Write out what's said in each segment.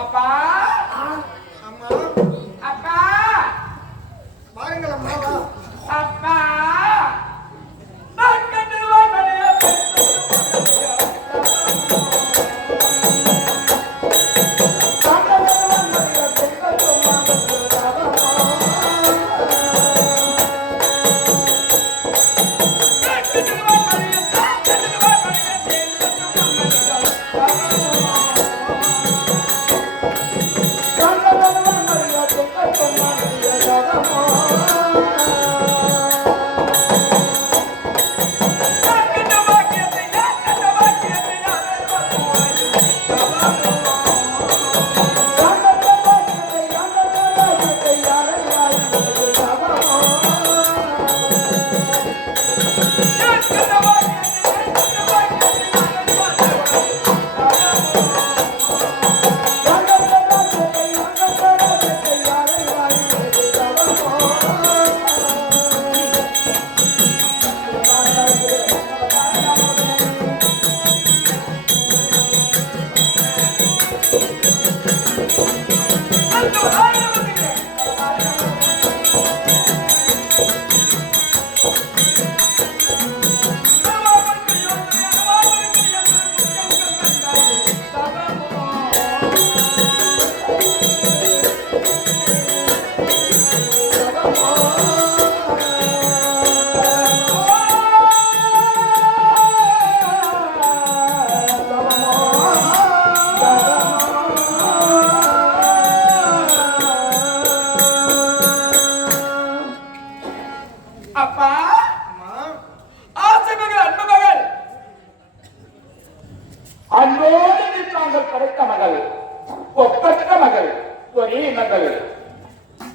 அப்பா அம்மா அப்பா வாருங்கள் அம்மா அப்பா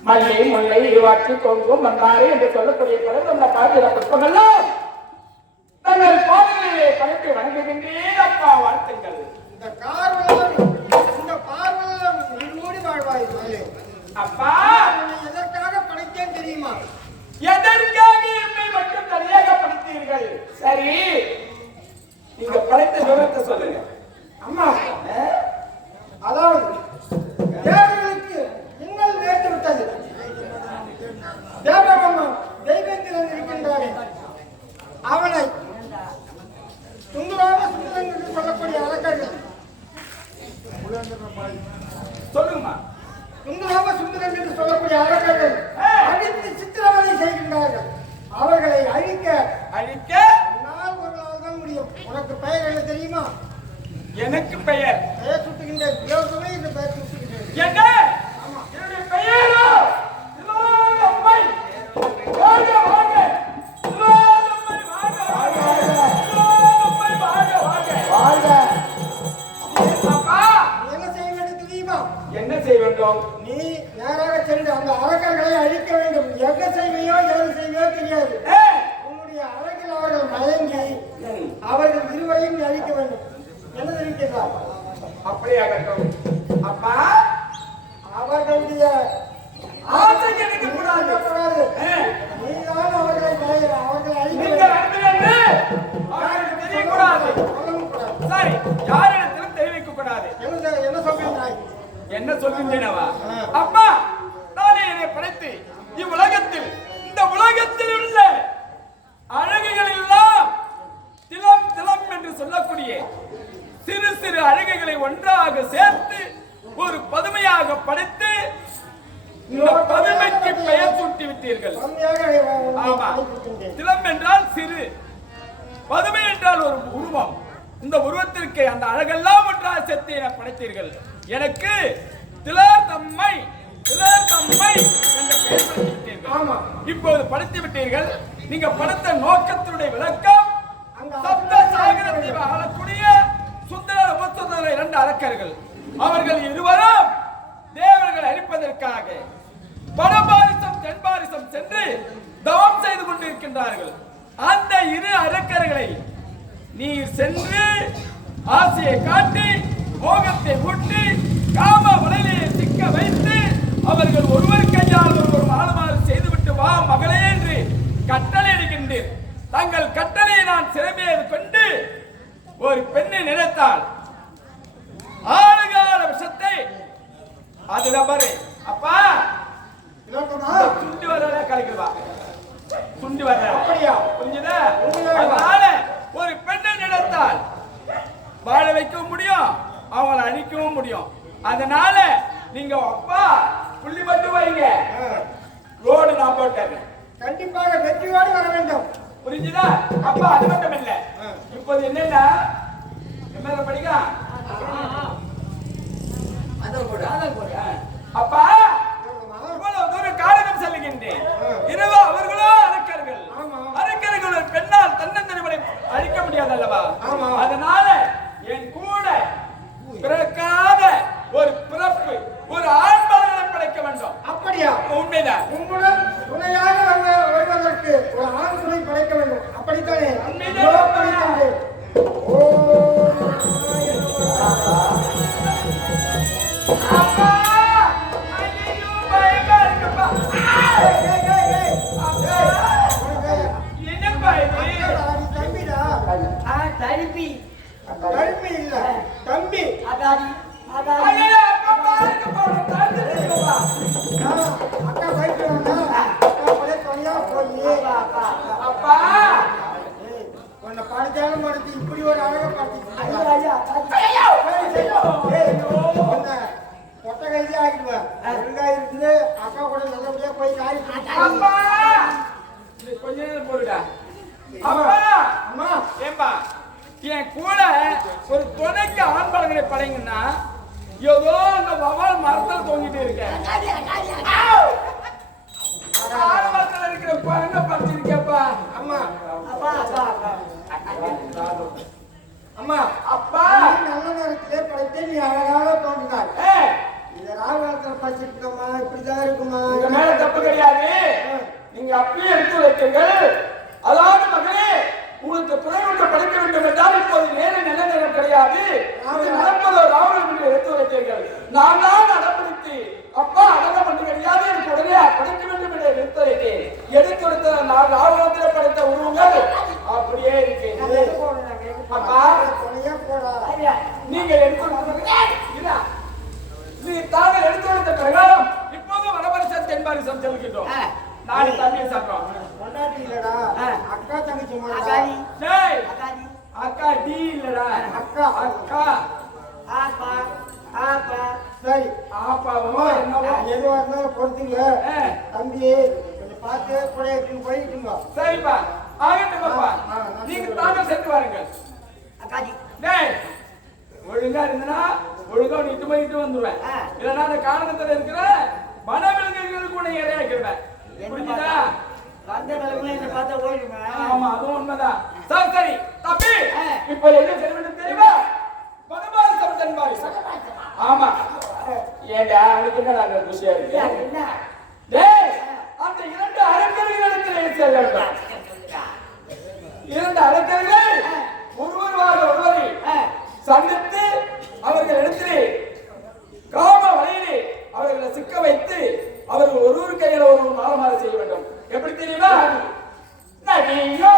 மல்லி முல்லை இருவாட்சி தொங்கும் மந்தாரி என்று சொல்லக்கூடிய பலர் பார்க்கிற புஷ்பங்கள்லாம் தங்கள் பாதையிலே கலப்பை வணங்குகின்றேன். அப்பா வாழ்த்துங்கள். இந்த பார்வலம் நீடூடி வாழ்வாய். அப்பா எதற்காக படைத்தேன் தெரியுமா? எதற்காக என்னை மட்டும் தனியாக படைத்தீர்கள்? சரி, நீங்க படைத்த விவரத்தை சொல்லுங்க. அம்மா, அதாவது தேவர்களுக்கு இன்னல் நேர்ந்து விட்டது. தேவபெருமான் தெய்வத்தில் இருக்கின்றாரே, அவனை சுந்தராக சுந்தரன் என்று சொல்லக்கூடிய அரக்கர்கள் சொல்லுங்கம்மா. சுந்தராக சுந்தரன் என்று சொல்லக்கூடிய அரக்கர்கள் அழித்து சித்திரவதை செய்கின்றார்கள். அவர்களை அழிக்க நாள் ஒரு நாள் தான் முடியும். உனக்கு பெயர் என்ன தெரியுமா? எனக்கு பெயர் சுட்டுகின்ற யோசனை இந்த பெயர் சுட்டுகின்றேன். என்ன? ஆமா, என்னுடைய பெயரோ சொல்கின்றனவா? அம்மா, நானே என்னை படைத்து இவ்வுலகத்தில் இந்த உலகத்தில் உள்ள அழகுகள் எல்லாம் திலம் திலம் என்று சொல்லக்கூடிய சிறு சிறு அழகுகளை ஒன்றாக சேர்த்து ஒரு பதுமையாக படைத்து இந்த பதுமைக்கு பெயர் சூட்டி விட்டீர்கள். ஆமா, திலம் என்றால் சிறு, பதுமை என்றால் ஒரு உருவம். இந்த உருவத்திற்கு அந்த அழகெல்லாம் ஒன்றாக சேர்த்து என படைத்தீர்கள். எனக்கு திலதம்மை திலதம்மை என்ற பெயர் படைத்து விட்டீர்கள். இப்போது படைத்து விட்டீர்கள். நீங்க படைத்த நோக்கத்தினுடைய விளக்கம் சப்த சாகரத்தை ஆளக்கூடிய சுந்தர உபசுந்தர 2 அரக்கர்கள். அவர்கள் இருவரும் தேவர்கள் அழிப்பதற்காக வடபாரிசம் தென்பாரிசம் சென்று தவம் செய்து கொண்டிருக்கின்றார்கள். அந்த 2 அரக்கர்களை நீர் சென்று ஆசையை காட்டி மோகத்தை ஊட்டி காம வலையிலே சிக்க வைத்து அவர்கள் ஒருவர் கையால் ஒருவர் ஆளுமாறு செய்துவிட்டு வா மகளே என்று கட்டளை இடுகின்றேன். தங்கள் கட்டளையை நான் சிறமேறு கொண்டு ஒரு பெண்ணை நினைத்தால் ஆளுகால விஷத்தை அதுல பாரு. அப்பா துண்டி வர கலைக்கிறவா துண்டி வர அப்படியா புரிஞ்சுதா? அதனால ஒரு பெண்ணை நினைத்தால் வாழ வைக்கவும் முடியும், அவங்களை அழிக்கவும் முடியும். அதனால நீங்க அப்பா புள்ளி மட்டும் வைங்க, ரோடு நான் போட்டேன். கண்டிப்பாக வெற்றியோடு வர வேண்டும். புரிஞ்சுதா? அப்பா அது மட்டும் இல்ல, இப்போது என்னன்னா என்ன படிக்க அப்பா இவ்வளவு தூரம் காரணம் செல்லுகின்றேன். இரவு அவர்களோ அரக்கர்கள். அரக்கர்கள் ஒரு பெண்ணால் தன்னந்தனிமனை அழிக்க முடியாது அல்லவா? அதனால என் கூட பிறக்காத ஒரு பிறப்பு ஒரு ஆண்பாளனை படைக்க வேண்டும். அப்படியா? உண்மைதான். உங்களுடன் துணையாக வருவதற்கு ஒரு ஆண் துணை படைக்க வேண்டும். அப்படித்தானே? அப்பா ஐயோ பயமா இருக்குப்பா. என்னப்பா இது? தம்பிடா. தம்பி தம்பி இல்ல தம்பி. அதாடி ஐயோ அப்பா பாருங்க போடு தள்ளிடுங்கப்பா. அக்கா போயிட்டு வந்தா அக்கா போய் தனியா போய் அப்பா உன்னை படிச்சாலும் படிச்சு இப்படி ஒரு அழகை பார்த்து கொட்டை கைதி ஆகிடுவேன். ஒழுங்கா இருந்து அக்கா கூட நல்லபடியா போய் காரி அப்பா கொஞ்ச நேரம் போடுடா. அப்பா அம்மா ஏம்பா என் கூட ஒரு துணைக்கு ஆண்பாளங்களை படைங்கன்னா ஏதோ அந்த வவால் மரத்துல தொங்கிட்டு இருக்கேன். ஆண்பாளத்துல இருக்கிற குழந்தை படிச்சிருக்கப்பா. அம்மா அப்பா அம்மா அப்பா நல்ல நேரத்திலே படைத்து நீ அழகாக தோன்றினாய். இந்த ராகுகாலத்துல படிச்சிருக்கோமா இப்படிதான் இருக்குமா? உங்க மேல தப்பு கிடையாது. நீங்க அப்படியே எடுத்து வைத்தீர்கள். அதாவது மகளே உங்களுக்கு பிறகு படைக்க வேண்டும் என்றால் இப்போது நேரம் நல்ல நேரம் கிடையாது. நடப்பதோ ராவணன் என்று எடுத்து வைத்தீர்கள். நான் தான் அடம்பிடித்து அப்பா அதெல்லாம் பண்ண கிடையாது எனக்கு உடனே படைக்க வேண்டும் என்று எடுத்து வைத்தேன். எடுத்து வைத்த நான் ராவணத்தில் படைத்த உருவங்கள் அப்படியே இருக்கு. அப்பா நீங்க எடுத்து நீ தாங்கள் எடுத்து வைத்த பிரகாரம் இப்போது வடபரிசம் தென்பாரிசம் செல்கின்றோம். நாளை தண்ணியை சாப்பிடுறோம். பொண்டாட்டி இல்லடா அக்கா தங்கச்சி அக்கா டி இல்லடா அக்கா அக்கா ஆப்பா ஆப்பா சரி ஆப்பாவோ என்னவோ எதுவா இருந்தாலும் பொறுத்துங்க. தம்பி கொஞ்சம் பார்த்து கூட போயிட்டுங்க. சரிப்பா ஆகட்டும்ப்பா. நீங்க தாங்கள் சென்று வாருங்கள். அக்காஜி டேய் ஒழுங்கா இருந்தனா ஒழுங்கா நிட்டு போயிட்டு வந்துருவேன். இல்லைன்னா அந்த காரணத்துல இருக்கிற வனவிலங்குகளுக்கு உன்னை இரையாக்கிடுவேன். புரிஞ்சுதா? வந்த கிழமை என்ன பார்த்தா ஓடுங்க. ஆமா அதுவும் உண்மைதான். சரி சரி தம்பி இப்போ என்ன செய்ய வேண்டும் தெரியுமா? வனபாரிசம் தென்பாரிசம். ஆமா ஏண்டா அவனுக்கு என்னடா குஷியா இருக்கு? என்ன டேய் அந்த 2 அரக்கர்களிடத்திலே செல்ல வேண்டும். 2 அரக்கர்கள் ஒருவரை சந்தித்து அவர்கள் இடத்திலே காம வலையிலே அவர்களை சிக்க வைத்து அவர்கள் ஒருவர் கையில ஒரு மாறுமாறு செய்ய வேண்டும். எப்படி தெரியுமா? நதியோ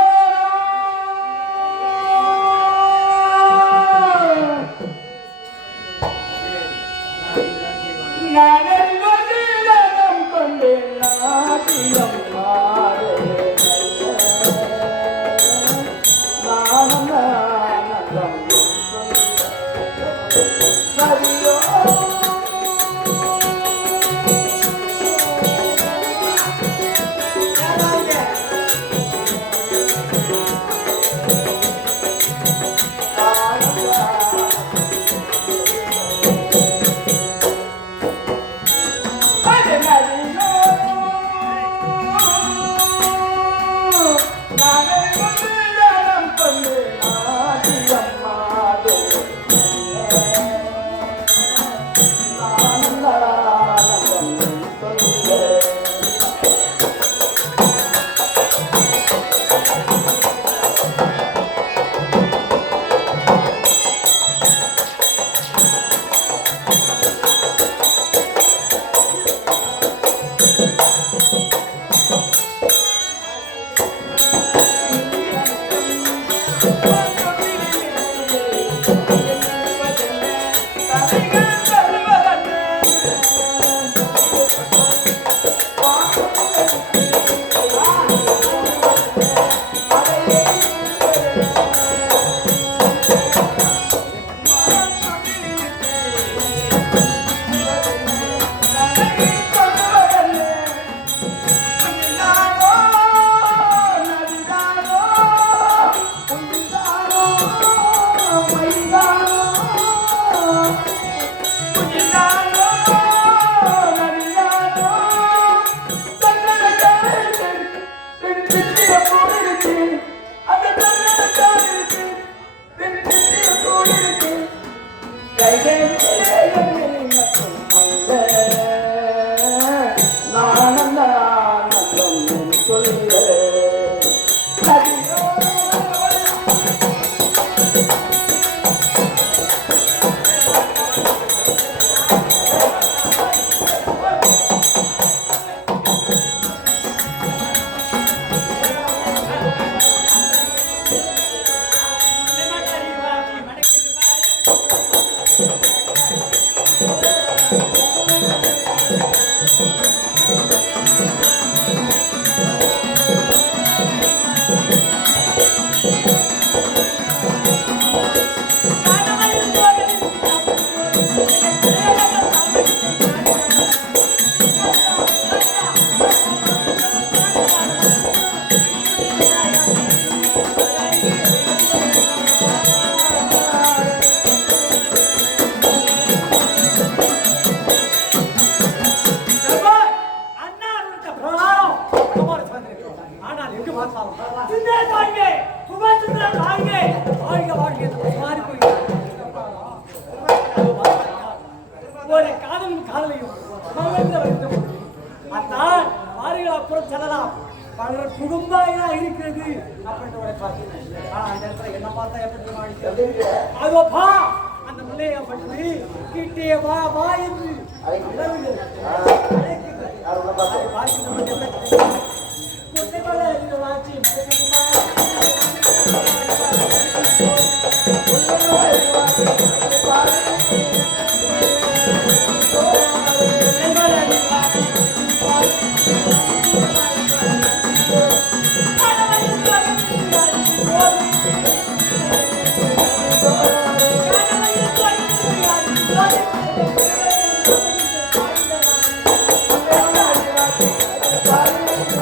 Bye.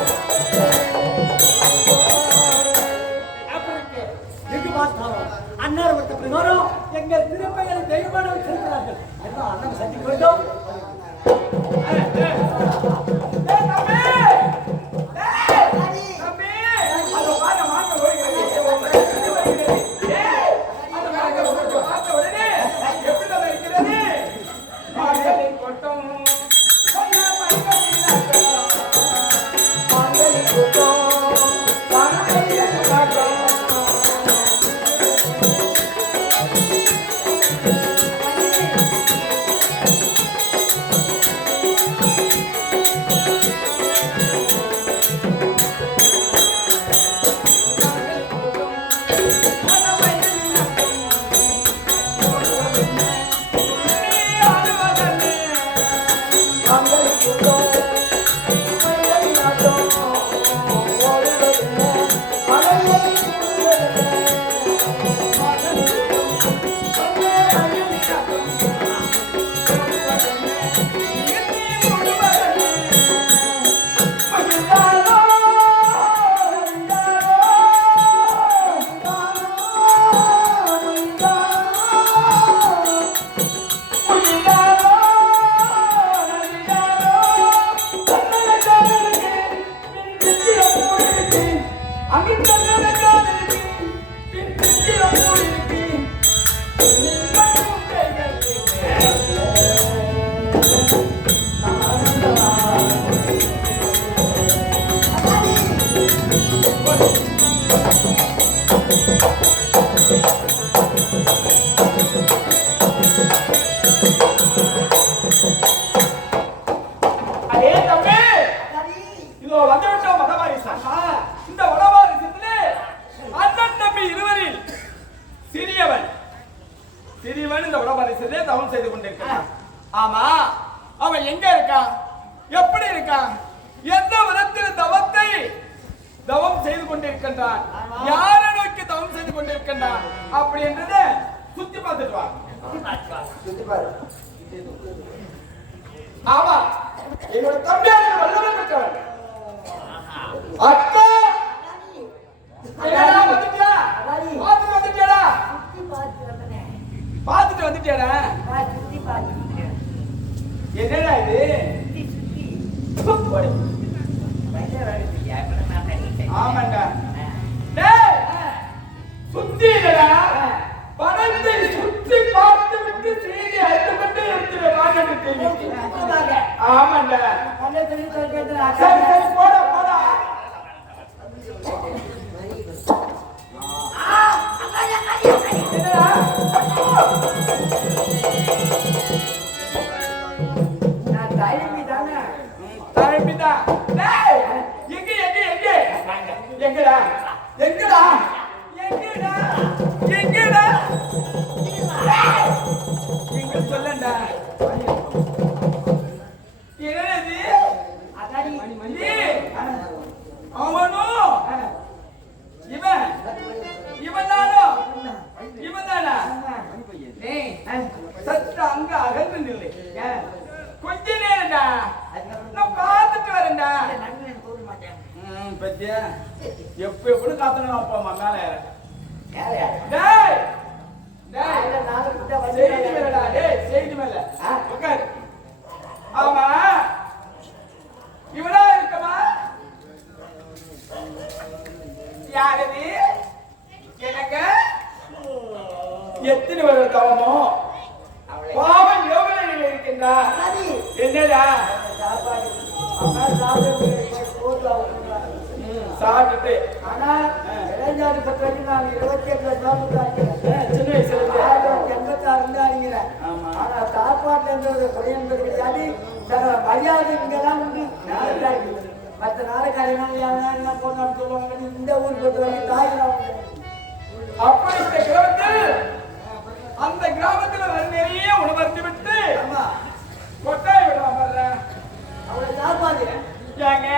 சிறியவன் இந்த உடம்பரிசதே தவம் செய்து கொண்டிருக்கான். ஆமா, அவன் எங்க இருக்கான், எப்படி இருக்கான், எந்த விதத்தில் தவத்தை தவம் செய்து கொண்டிருக்கின்றான், யாரை நோக்கி தவம் செய்து கொண்டிருக்கின்றான் அப்படி என்றதை சுத்தி பார்த்துட்டு வா. ஆமா, என்னோட தம்பியான வல்லவன் பெற்றவன். அக்கா வந்துட்டியா? பார்த்துட்டு வந்துட்டியாடா? பார்த்துட்டு வந்துட்டியாடா? என்னடா இது? ஆமாண்டா. டேய், சுத்தி இல்லடா, பணத்தை சுத்தி பார்த்து விட்டு செய்தி எடுத்துக்கொண்டு எடுத்துட்டு வாங்கன்னு தெரியும். ஆமாண்டா. சரி சரி, போடா போடா. எங்கடா எங்கடா எங்கடா எங்கடா எங்க சொல்லண்டா? என்னது அவனும் இவன் இவன்தானோ இவன்தானா? சற்று அங்க அகன்று நில்லை, கொஞ்ச நேரம்டா, நான் பார்த்துட்டு வரேன்டா. பத்தியா எப்ப எப்படி காத்தனா போமா மேல செய்தி மேல உட்காரு. ஆமா, இவனா இருக்கமா? யாரு எனக்கு எத்தனை வருட தவமோ பாவம் யோகனையில் இருக்கின்றா? என்னடா சாப்பிட்டு ஆனா இளைஞாதி பற்றி நான் 28 சின்ன வயசுல 86 அறிகிறேன். ஆனா சாப்பாட்டுல இருந்து ஒரு குறை என்பது கிடையாது. மரியாதை இங்கெல்லாம் உண்டு. மற்ற நாளைக்கு போனாலும் சொல்லுவாங்க, இந்த ஊர் பொறுத்த வரைக்கும் தாய்லாம் அப்படி இந்த கிராமத்தில் அந்த கிராமத்தில் நிறைய உணவருந்து விட்டு கொட்டாய் விடலாம் வர்ற அவளை சாப்பாடு ஏங்க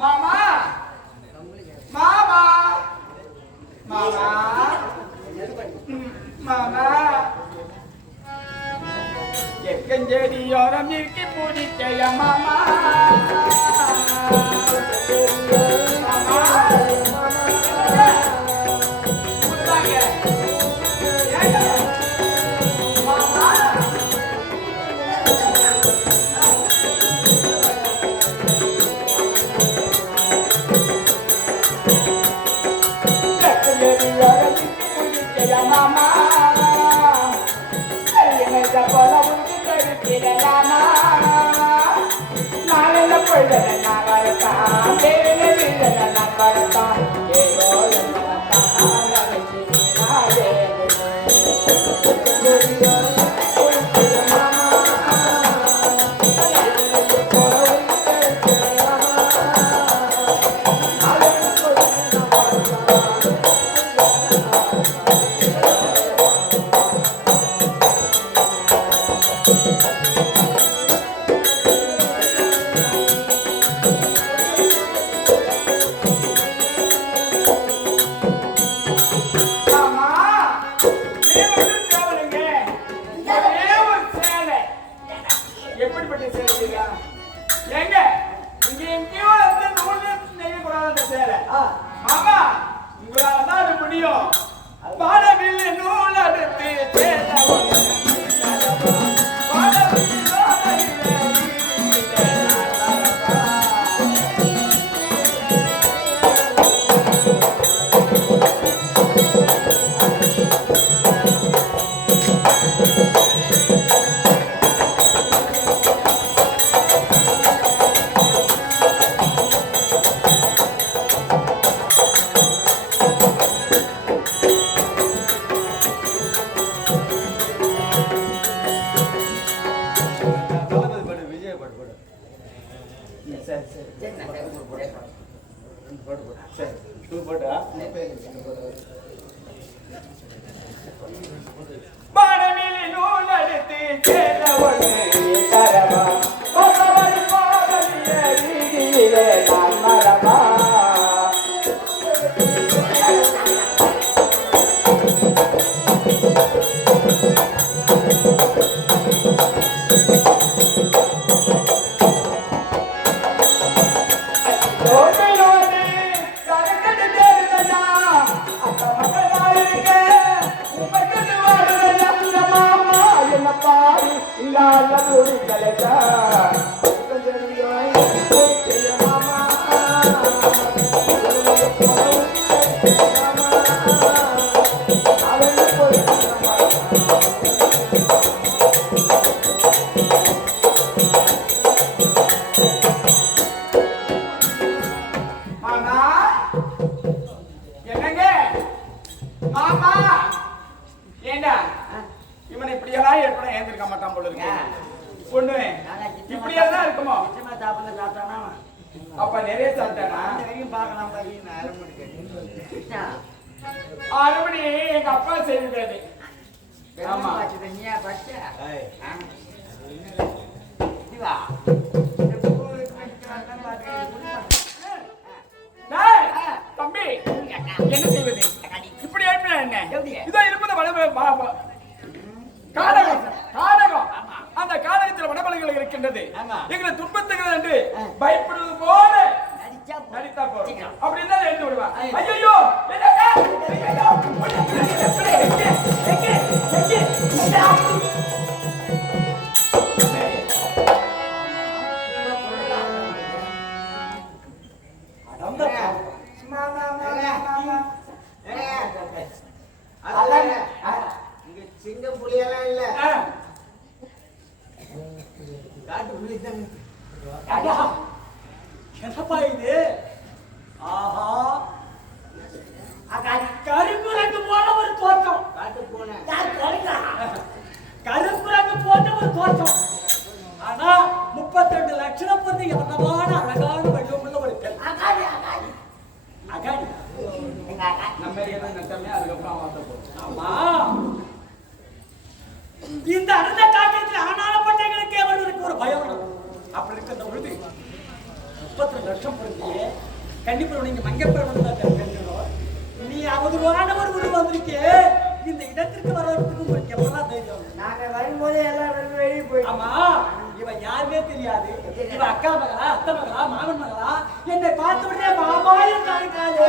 மாமா மாமா மாமா மாமா எக்கஞ்செடியோரம் இருக்கி பூடிக்கைய மாமா மனமில் நூல் எடுத்து சேரவனே தரமா பகவதி பாதலிய வீதியிலே நான் மரமா அப்ப நிறைய சாப்பிட்டானா பார்க்கலாம் அரைமணி எங்க அப்பா செய்திருக்காரு. ஆமா தம்பி என்ன செய்வது இப்படி என்ன இதோ இருப்பது காடகம் காடகம் அந்த காடகத்தில் வடபலங்கள் இருக்கின்றது. எங்களை துன்பத்துகள் என்று பயப்படுவது போல நடித்தா போறோம். அப்படி இருந்தா எழுந்து விடுவா. ஐயோ சிங்க புலியெல்லாம் இல்ல காட்டு புலி தான். என்னப்பா இது? ஆஹா கருங்குரங்கு போல ஒரு தோற்றம். காட்டு போன கருங்குரங்கு போட்ட ஒரு தோற்றம். ஆனா 32 லட்சம் பொறுத்து எவ்வளவான அழகான வடிவமுள்ள ஒரு பெண். அகாடி நம்ம நட்டமே அதுக்கப்புறம் ஆமா இந்த அடர்ந்த காட்டில் ஆனாலப்பட்டங்களுக்கே வருவதற்கு ஒரு பயம் அப்படி இருக்க அந்த பொழுது 32 லட்சம் பொறுத்தியே கண்டிப்பா நீங்க மங்கப்பெறணும். நீ அவதுவான ஒரு உருவம் வந்திருக்கே இந்த இடத்திற்கு வர்றதுக்கு உங்களுக்கு எவ்வளவு தைரியம்? நாங்க வரும்போதே எல்லாம் வெளியே போய் ஆமா இவன் யாருமே தெரியாது. இவ அக்கா மகளா அத்தை மகளா மாமன் மகளா என்னை பார்த்த உடனே மாமா இருக்காது.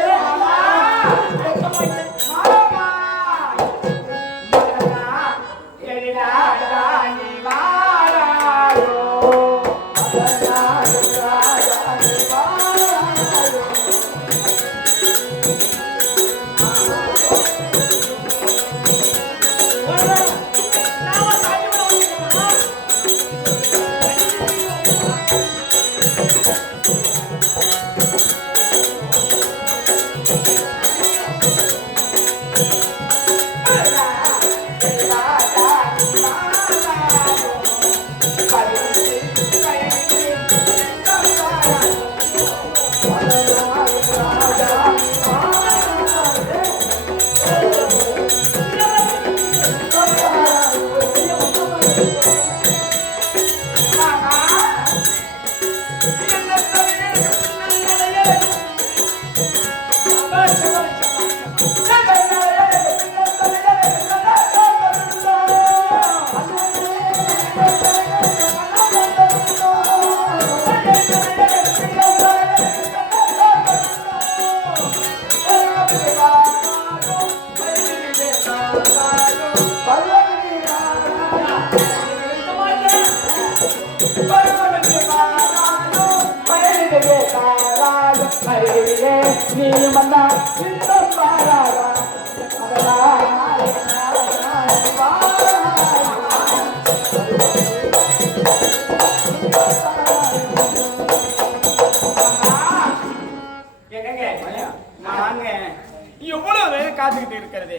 காத்துக்கிட்டு இருக்கிறது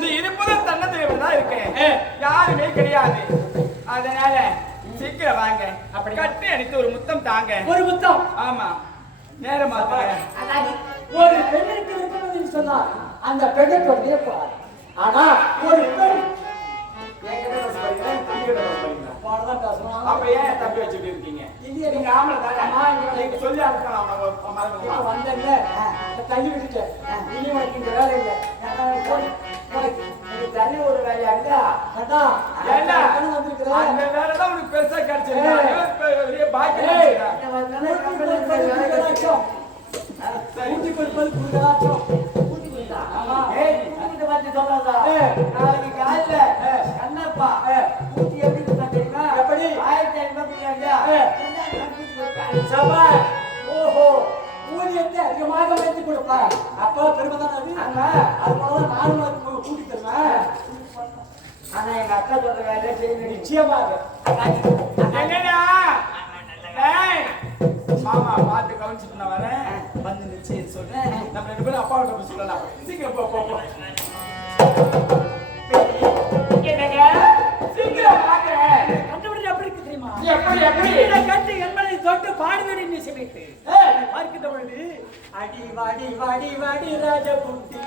நீ இருப்பது தன்னதேவதான் இருக்கேன் யாருமே கிடையாது. அதனால சீக்கிரம் வாங்க. அப்படி கட்டி அடித்து ஒரு முத்தம் தாங்க. ஒரு முத்தம்? ஆமா. நேரம் அதாவது ஒரு பெண்ணுக்கு இருக்கணும்னு சொன்னா அந்த பெண்ணை கொண்டே போறாரு. ஆனா ஒரு பெண் என்கிட்ட பேசுறீங்க, தம்பிகிட்ட பேசுறீங்க. அவ்வளவுதான் பேசணும். அப்ப ஏன் தம்பி வச்சுட்டு இருக்கீங்க? இது நீங்க ஆம்பளை தானே? நீங்க சொல்லி அனுப்பலாம் அவனை மறந்துடுவா. வந்தேன்ல தள்ளி விட்டுட்டேன். இனி உனக்கு இந்த வேலை இல்லை. தள்ளி ஒரு வேலையா இருந்தா அதான் ஏண்டா? வந்திருக்கிறேன். அந்த வேலை தான் உனக்கு பெருசா கிடைச்சிருக்கு. பாக்கி ஊட்டி கொடுப்பது குடுக்கலாச்சோம். நாளைக்கு காலையில கண்ணப்பா ஊட்டி எப்படி கொடுத்தா தெரியுமா? எப்படி 1500 ஓஹோ ஊதியத்தை அதிகமாக வைத்து கொடுப்பா. அப்போ பெருமை தான் அது. அதுபோலதான் நானும் கூட்டி தருவேன். ஆனா எங்க அக்கா சொல்ற வேலையை செய்யணும் நிச்சயமாக. என்னடா? டேய் மாமா பாத்து கவனிச்சிட்டு நான் வரேன். வந்து நிச்சயம் சொல்றேன். நம்ம ரெண்டு பேரும் அப்பாவோட போய் சொல்லலாம். சீக்கிரம் போ போ போ. என்னங்க? சீக்கிரம் வாங்க. கண்டுபிடி எப்படி இருக்கு தெரியுமா? எப்படி இதை கண்டு என்மனை தொட்டு பாடுவேன் என்று சமைத்து பார்க்கின்ற பொழுது அடி வாடி வாடி வாடி ராஜகுட்டி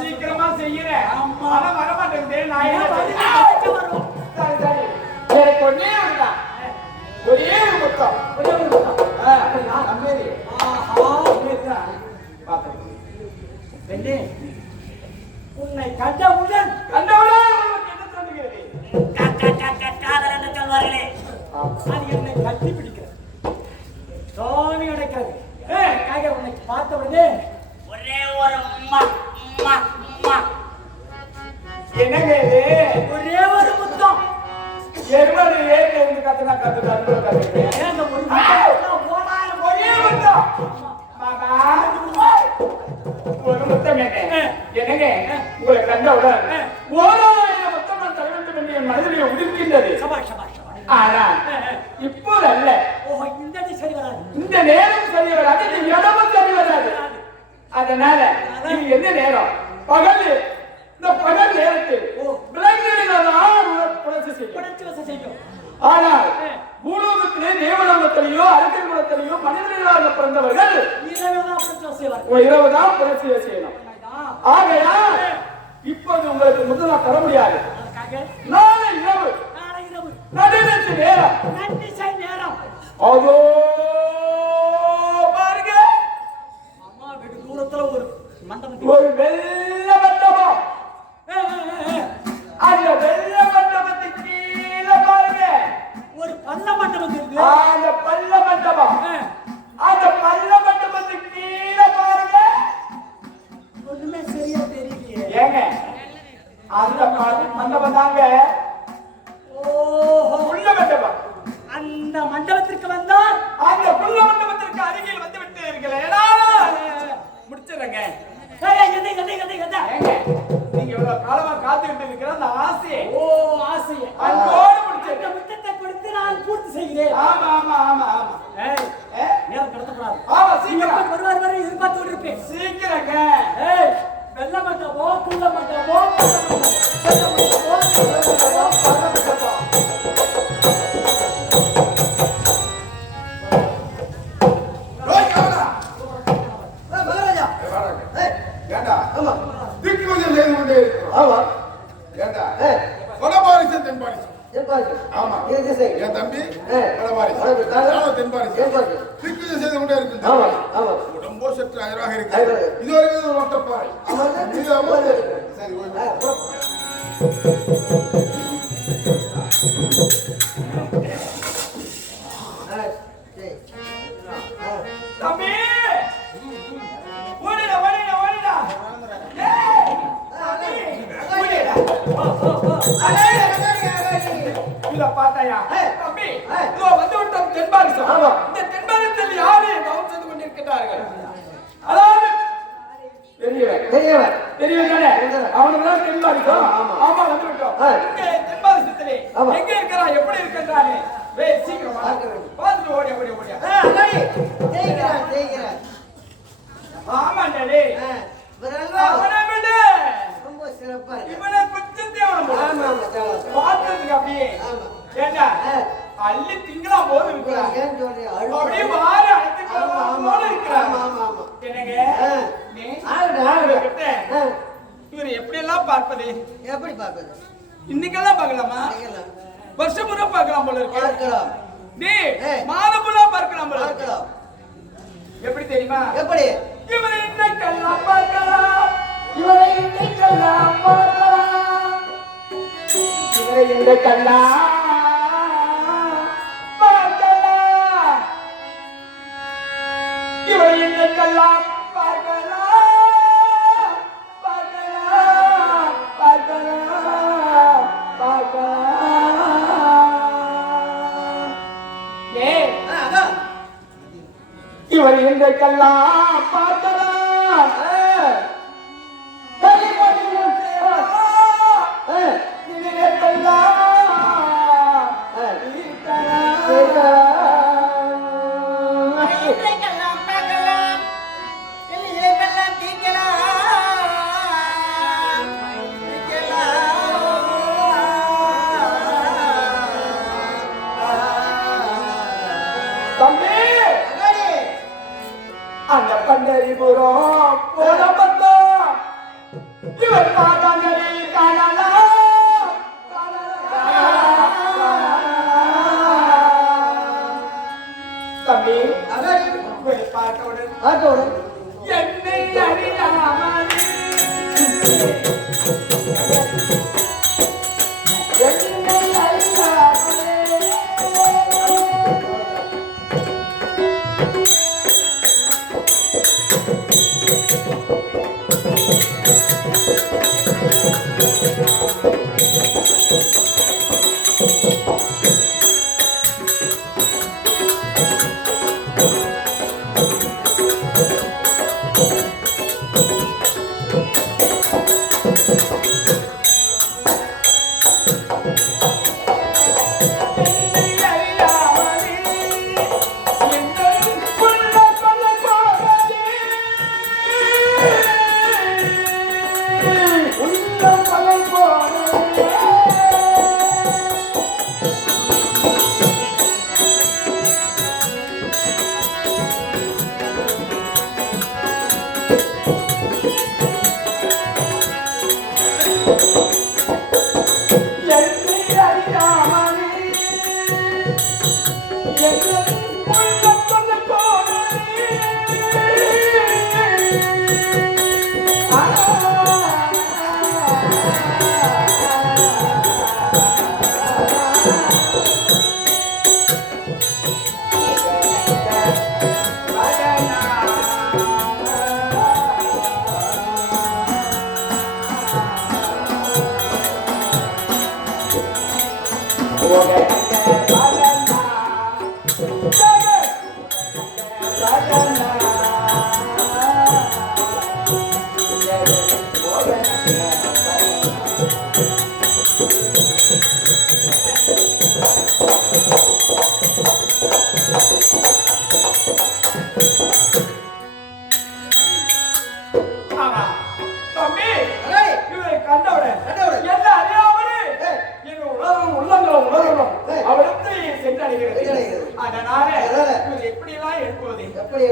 சீக்கிரமா செய்யறேன். ஆனா வர மாட்டேங்குது. நான் எனக்கு ஒரே ஒரு முத்தம். உன்னை கண்டவுடன் அது என்னை கட்டி பிடிக்கிறது, தோணி அடைக்கிறது. உன்னை பார்த்த உடனே ஒரே ஒரு என்னங்க இது? ஒரே ஒரு முத்தம். எருமலை ஏறி இருந்து கத்துனா கத்துக்கிறேன். ஏங்க ஒரு ஒரே முத்தம். மாமா ஒரு முத்தம் என்ன? என்னங்க உங்களை கண்டவுடன் 1000 முத்தம் நான் தர வேண்டும் என்று என் மனதிலே உதிர்க்கின்றது. ஆனா இப்போது அல்ல. ஓஹோ, இந்த சரி வராது, இந்த நேரம் சரி வராது, இந்த இடமும் சரி வராது. அதனால இது என்ன நேரம்? பகல். இந்த பகல் நேரத்தில் புரட்சி செய்யும். ஆனால் பூலோகத்திலே தேவலோகத்திலேயோ அரசியல் குலத்திலேயோ மனிதர்களாக பிறந்தவர்கள் இரவுதான் புரட்சி செய்யணும். ஆகையால் இப்போது உங்களுக்கு முதலா தர முடியாது. நாளை இரவு நடுநிலை நேரம் நன்னிசை நேரம் அதோ பாருங்க அம்மா வெகு தூரத்துல ஒரு மண்டபம் ஒரு வெள்ள மண்டபம் அந்த வெள்ள மண்டபத்துக்கு கீழே பாருங்க ஒரு பல்ல மண்டபம் இருக்கு அந்த பல்ல மண்டபம் அந்த பல்ல மண்டபத்துக்கு கீழே பாருங்க ஒண்ணுமே சரியா தெரியலையே ஏங்க அந்த மண்டபம் தாங்க ஓஹோ உள்ள மண்டபம் அந்த மண்டபத்திற்கு வந்தால் அந்த புள்ள மண்டபத்திற்கு அருகில் வந்து விட்டீர்களே முடிச்சிடுறேங்க ஏங்க நீங்க இவ்வளவு காலமா காத்துக்கிட்டு இருக்கிற அந்த ஆசை ஓ ஆசை அங்கோடு முடிச்சிருக்க அந்த முத்தத்தை கொடுத்து நான் பூர்த்தி செய்கிறேன் ஆமா ஆமா ஆமா ஆமா நேரம் கடத்தக்கூடாது ஆமா சீக்கிரம் வருவார் வரை எதிர்பார்த்து கொண்டிருப்பேன் சீக்கிரங்க வெள்ள மண்டபோ புள்ள மண்டபோ வெள்ள மண்டபோ புள்ள மண்டபோ பல்ல மண்டபோ என் தம்பி ரொம்ப சற்று அயராக இருக்கு இதுவரைக்கும் ஒட்டப்பாறை தம்பி ஓடிடா ஓடிடா ஓடிடா இத பாத்தாயா தம்பி இதோ வந்து விட்டோம் தென்பாரிசம் இந்த தென்பாரிசத்தில் யாரு கவனம் செய்து கொண்டிருக்கிறார்கள் அதாவது பெரியவர் அவனுக்கு தான் தென்பாரிசம் ஆமா வந்து விட்டோம் இங்க தென்பாரிசத்திலே எங்க இருக்கிறா எப்படி இருக்கின்றானே சீக்கிரம் பார்த்துட்டு ஓடியா ஓடியா ஓடியா ஆமாண்டே அவனை விடு ரொம்ப சிறப்பா இவனை குச்சத்தை அவனை பார்த்ததுக்கு அப்படியே ஏண்டா அள்ளி திங்களா போது இருக்கிறான் அப்படியே வார அழைத்துக்கலாம் போல இருக்கிறான் என்னங்க கிட்ட இவர் எப்படி எல்லாம் பார்ப்பது எப்படி பார்ப்பது இன்னைக்கெல்லாம் பார்க்கலாமா வருஷம் முறை பார்க்கலாம் போல இருக்கு பார்க்கலாம் நீ மாதமுலா பார்க்கலாம் போல இருக்கு எப்படி தெரியுமா எப்படி இவரை இன்னைக்கெல்லாம் பார்க்கலாம் இவரை இன்னைக்கெல்லாம் பார்க்கலாம் இவரை இன்னைக்கெல்லாம் பார்க்கலாம் இவரை இன்னைக்கெல்லாம் பார்க்கலாம் பார்க்கலாம் பார்க்கலாம் பார்க்கலாம் இவர் இன்றைக்கெல்லாம் பார்க்கலாம் அந்த பண்டரிபுரம் போல வந்தோம் இவர் பாதங்களில் காணலாம் தம்பி பார்த்தவுடன் என்னை அறியாமல் என்னை அறியாமல்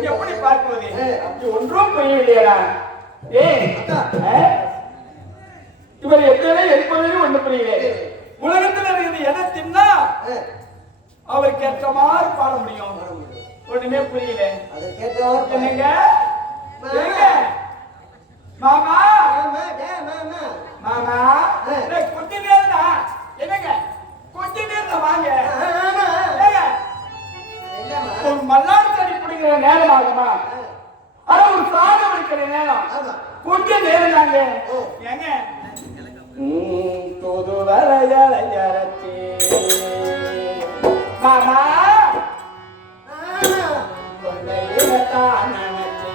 எப்படி பார்ப்பது ஒன்றும் புரியவில்லையா? இவர் எப்படி எடுப்பதுன்னு ஒண்ணு புரியல. உலகத்துல இருக்குது எதை தின்னா அவருக்கு ஏற்ற மாதிரி பாட முடியும். ஒண்ணுமே புரியல. என்னங்க மாமா மாமா கொஞ்ச நேரம் தான் என்னங்க கொஞ்ச நேரம் வாங்க. ஒரு மல்லாடு தடி பிடிக்கிற நேரம் ஆகுமா? ஆனா ஒரு சாதம் இருக்கிற நேரம் கொஞ்ச நேரம் தாங்க. ஏங்க தூது வரையறையறச்சி மாமா தொண்டையில்தான் நினைச்சி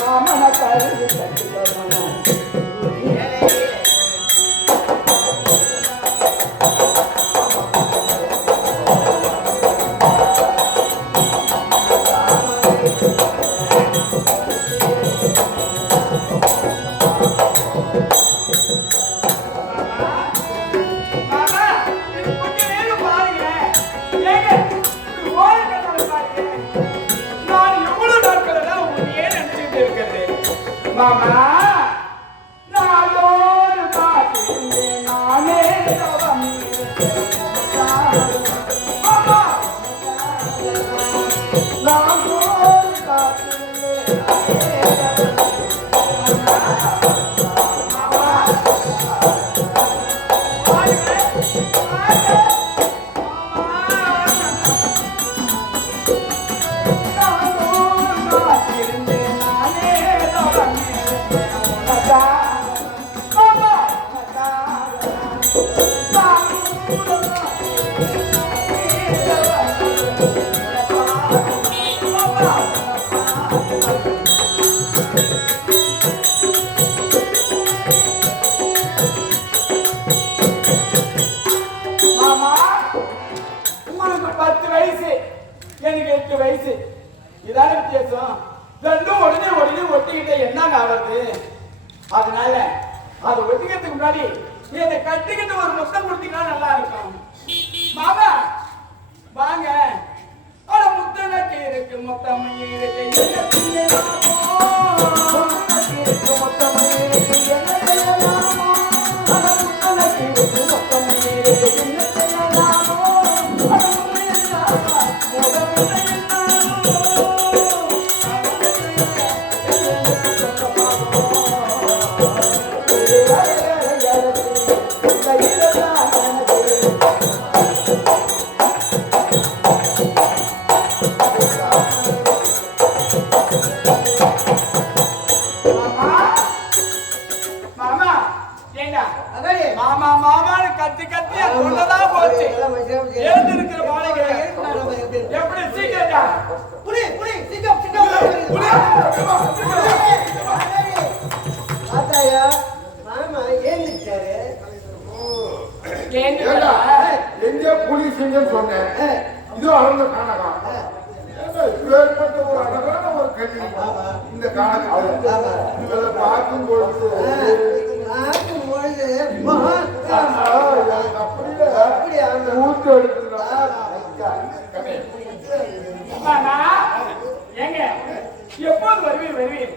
மாமன கருது மாமா நாளோடு காத்திருந்தே நானே தவம் மாமா நாளோடு காத்திருந்தே எனக்கு 8 வயசு. இதான வித்தியாசம். ரெண்டும் உடனே ஒட்டிக்கிட்ட என்னங்க ஆவது? அதனால அது ஒட்டிக்கிறதுக்கு முன்னாடி இதை கட்டிக்கிட்டு ஒரு முத்தம் கொடுத்தீங்கன்னா நல்லா இருக்கும். மாமா வாங்க. ஆனா முத்தனக்கு இருக்கு மொத்தம் இருக்கு என்ன பாட்டியா கொண்டதான் போச்சு. எழுந்திருக்கிற மாளிகை எப்படி சீக்கிரம்டா. புடி புடி சீக்கிரம் சீக்கிரம் ஆத்தாயா மாமா ஏந்திட்டாரு. ஏன்டா எங்க புலி சிங்கம் சொன்னேன். இதோ அறந்த காணகம். ஏற்பட்ட ஒரு அழகான ஒரு கல்வி இந்த காணகம். இவரை பார்க்கும் பொழுது அப்படியே ஊத்து எடுத்துக்கலாம். ஏங்க எப்போது வருவீர்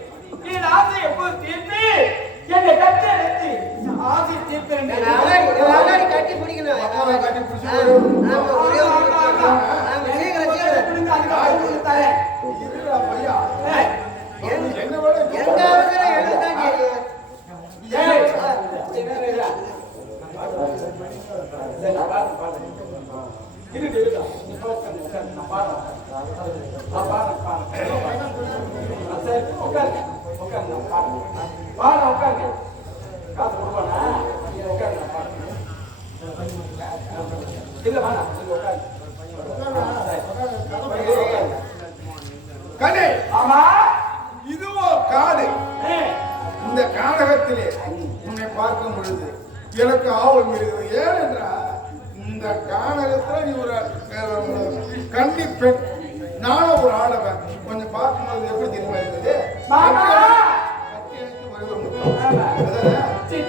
என் ஆசை எப்போது தீர்த்து என்னை கட்டி அழைத்து ஆசை தீர்த்து கட்டி பிடிக்கணும். கட்டி பிடிச்சி என்ன விட கண்ணே, இதுவோ காடு. இந்த கானகத்திலே உன்னை பார்க்கும் பொழுது எனக்கு ஆவல் மீறுகிறது. ஏனென்றால் இந்த கானகத்துல நீ ஒரு கன்னி பெண், நானும் ஒரு ஆடவன். கொஞ்சம் பார்க்கும்போது எப்படி தெரியுமா இருக்குது? கட்டி அணைத்து வருவது முக்கியம்.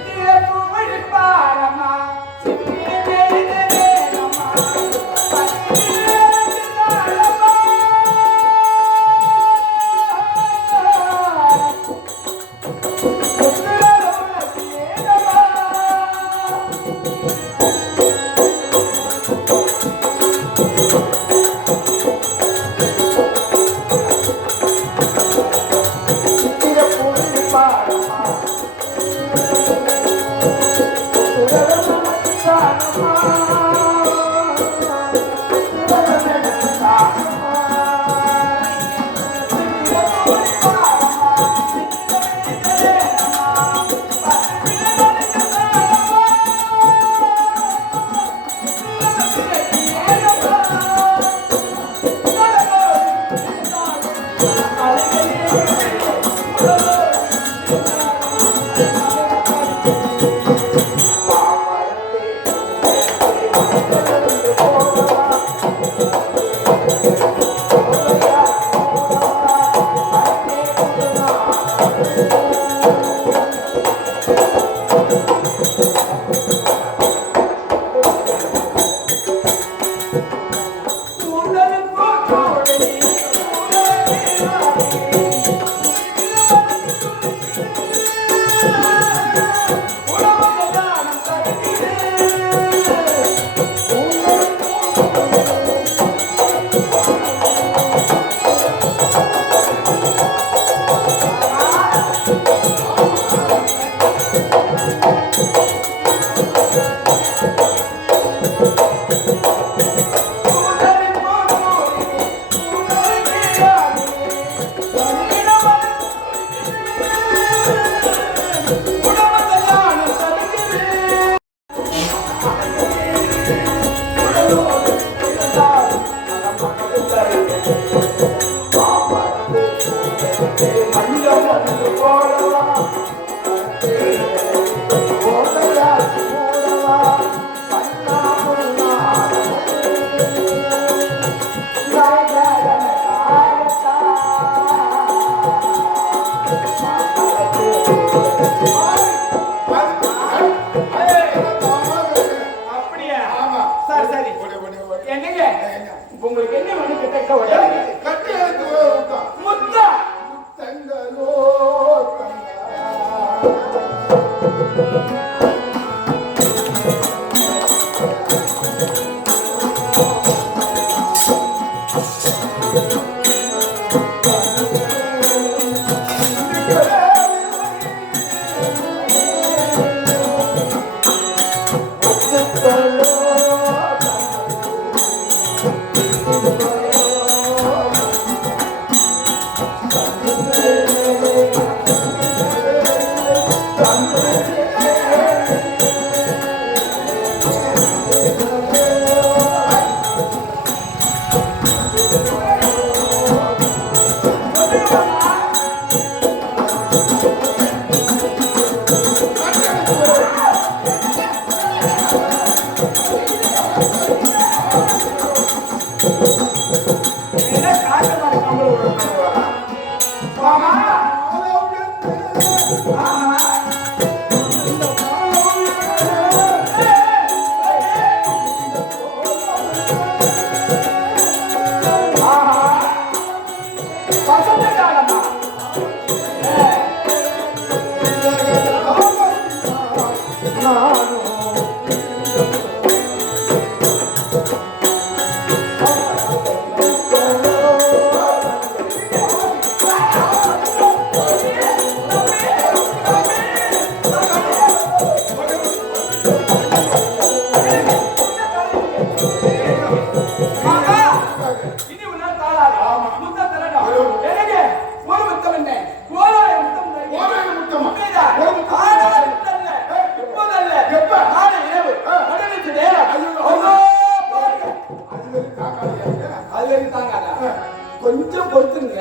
கொஞ்சம் பொறுத்துங்க.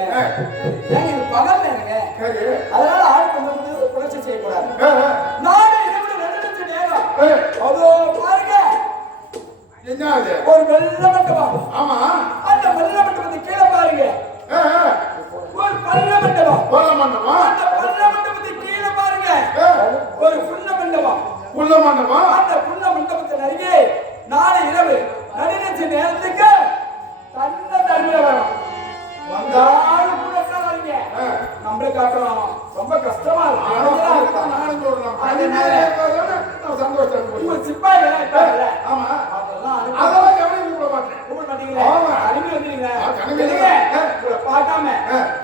ஏங்க இது பகல் நேரங்க. சரி. அதனால ஆள் கொஞ்சம் புரட்சி செய்யக்கூடாது. நாடு இதை விட 2 லட்சம் நேரம். அதோ பாருங்க. என்ன அது? ஒரு வெள்ள மண்டபம். ஆமா. அந்த வெள்ள மண்டபத்தை கீழே பாருங்க. ஒரு பல்ல மண்டபம். பல்ல மண்டபம். அந்த பல்ல மண்டபத்தை கீழே பாருங்க. ஒரு புல்ல மண்டபம். புல்ல மண்டபம். அந்த புல்ல மண்டபத்தின் அருகே நாளை இரவு நடுநிசி நேரத்துக்கு தண்ணீர் வரும். வந்தாலும் கூட வரீங்க. நம்மளுக்கு காட்டுறோம். ரொம்ப கஷ்டமா இருக்கு. நானும் சொல்றேன். சந்தோஷம். உங்க சிப்பாய் எல்லாம் இருப்பாங்கல்ல. ஆமா. அதெல்லாம் கவனிக்க கூட மாட்டேன். கூப்பிட மாட்டீங்களா? ஆமா. கனிமி வந்துருங்க. கனிமி உங்களை பார்க்காம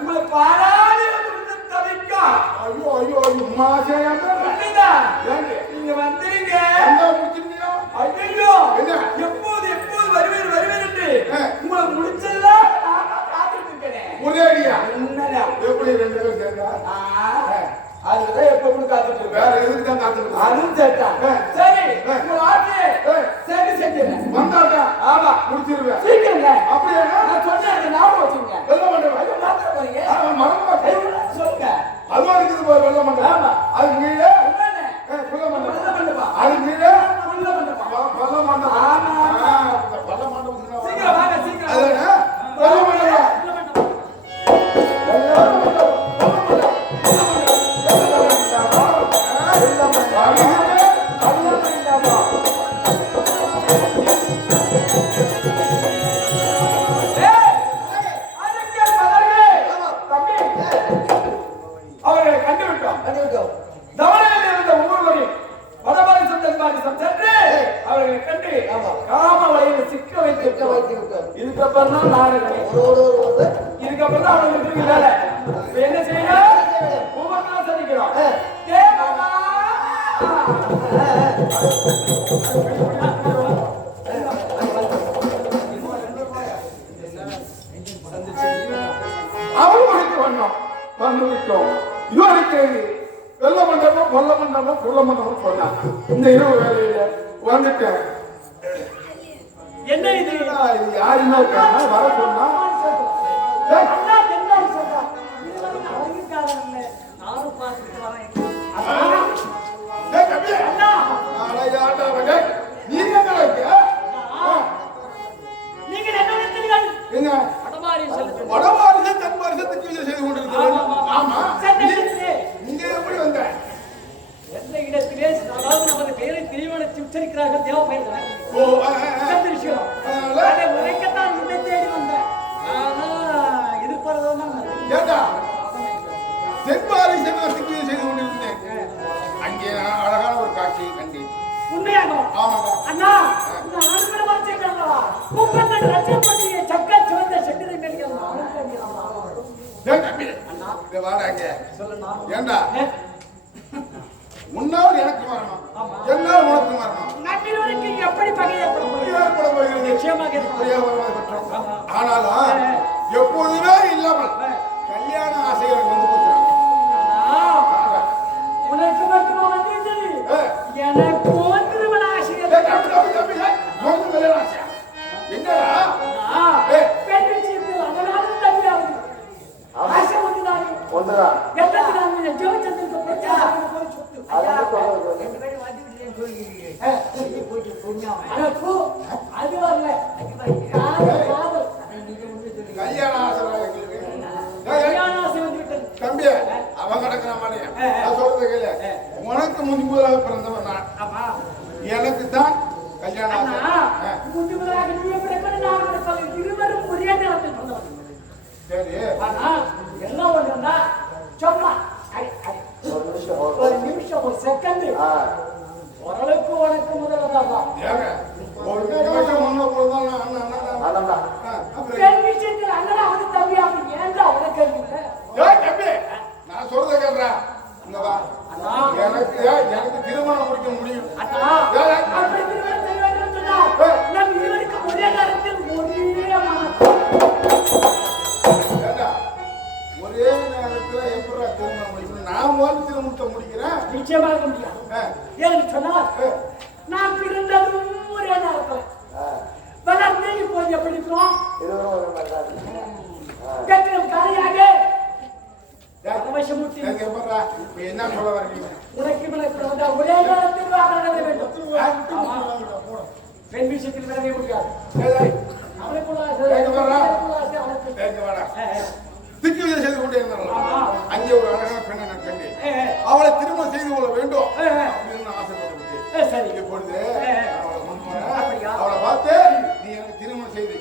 உங்களை பாராடி வந்து தவிக்கும். ஐயோ ஐயோ மாசையா நீங்க வந்துருங்க. ஐயோ எப்போது வருவீர் என்று உங்களை முடிச்செல்லாம் காத்துட்டு இருக்கேன். ஒரேடியா உண்மைதான். எப்படி 2 பேரும் சேர்ந்தா? அதுதான் எப்ப காத்துட்டு வேற எதுக்கு தான் காத்துட்டு? அதுவும் சேர்த்தான். சரி உங்க ஆட்சி சரி செஞ்சிடறேன். வந்தாக்கா ஆமா முடிச்சிருவேன். சீக்கிரங்க. அப்படியே நான் சொன்னேன் ஞாபகம் வச்சுங்க. வெள்ள மண்டபம். ஐயோ மாத்திர போறீங்க. மறந்து சொல்லுங்க. அதுவும் இருக்குது போய் வெள்ள மண்டபம். ஆமா. அது கீழே புல்ல மண்டபம். அது கீழே புல்ல மண்டபம். வெள்ள மண்டபம். ஆமா. வெள்ள மண்டபம். சீக்கிரம் வாங்க சீக்கிரம். அதுனா வெள்ள மண்டபம். அவர்களை கண்டுவிட்டோம். தவணையில் இருந்த ஒவ்வொருவரையும் வடபாரி சென்று அவர்களை கண்டு காம வலையில் சிக்க வைத்து விட்டோம். இதுக்கப்புறம் தான் நாடகமே. இதுக்கப்புறம் தான் அவர்களுக்கு வேலை. என்ன செய்யணும்? ஒவ்வொரு நாள் சந்திக்கிறோம். அவர்களுக்கு வந்து விட்டோம். இதுவரைக்கு வெள்ள மண்டபம் பொல்ல மண்டபம் புல்ல மண்டபம் சொன்னாங்க. இந்த இரவு வேலையில வந்துட்டேன். என்ன இது? யாருமே வர சொன்னா வடமாரிசன் தென் மாரிசத்துக்கு பூஜை செய்து கொண்டிருக்கிறேன். ஆமா. நீங்க எப்படி வந்த? எந்த இடத்திலே அதாவது நமது பெயரை திருமணத்தை உச்சரிக்கிறார்கள் தேவ பெயர்கள். விஷயம் அதை உரைக்கத்தான் உன்னை தேடி வந்தேன். ஆனா இருப்பதுதான் ஏண்டா தென் மாரிசத்துக்கு பூஜை செய்து கொண்டிருந்தேன். அங்கே நான் அழகான ஒரு காட்சியை கண்டேன். உண்மையாகும். ஆமாங்க. அண்ணா இந்த ஆண்களை வாசிக்கிறாங்களா? பூக்கத்தன் ரச்சப்பட்டியை சக்க சிவந்த செட்டிலை மேலியம் அனுப்பிடுறாங்களா? ஏன் தம்பி அண்ணா இத வாடாங்க சொல்லுண்ணா. ஏண்டா முன்னால் எனக்கு வரணும். என்னால் உனக்கு வரணும். நம்பினவருக்கு எப்படி பகை ஏற்பட ஏற்பட போகிறது. நிச்சயமாக ஏற்படும். ஆனாலும் எப்போதுமே இல்லாமல் கல்யாண ஆசைகள் வந்து போகிறாங்க. உனக்கு மட்டுமா வந்தது? எனக்கு திருமண ஆசைகள். கல்யாண ஆசையா என்னடா? பெண் விஷயத்தில் அதனாலும் தம்பியாவது ஆசை ஒன்றுதான். எத்தனை நாள் ஜோதிச்சந்திரனுக்கு பிரச்சாரம் போய் சொத்து அது வரல. கல்யாண ஆசை கல்யாண ஆசை வந்து விட்டது. தம்பி அவன் கிடக்கிற மாதிரி நான் சொல்றது கேளு. உனக்கு முன்பதாக பிறந்தவன் நான். எனக்கு தான் கல்யாண ஆசை. முன்பதாக நீ எப்படி இருவரும் ஒரே நேரத்தில் பிறந்தவன். சரி. ஆனா என்ன ஒண்ணுன்னா சும்மா ஒரு நிமிஷம் ஒரு செகண்ட் ஓரளவுக்கு உனக்கு முதல்தான். ஒரு நிமிஷம் முன்ன போதுதான் விஷயத்தில் அண்ணனா வந்து தம்பி அவனுக்கு ஏன்டா உனக்கு தம்பி நான் சொல்றத கேட்றா. இங்க வா. எனக்கு திருமணம் முடிக்க முடியும். அப்படி திருமணம் செய்ய வேண்டும் சொன்னா நம்ம இருவருக்கு என்ன சொல்ல வரீங்க? உனக்கு விளக்கு வந்த ஒரே நேரத்தில் வாங்க வேண்டும். ஆமா. பெண் விஷயத்தில் விடவே முடியாது. திக்கு விதை செய்து கொண்டே இருந்தாலும் அங்கே ஒரு அழகான பெண்ணை நான் கண்டேன். அவளை திருமணம் செய்து கொள்ள வேண்டும் அப்படின்னு ஆசைப்பட்டு சரி இப்பொழுது அவளை பார்த்து நீ எனக்கு திருமணம் செய்து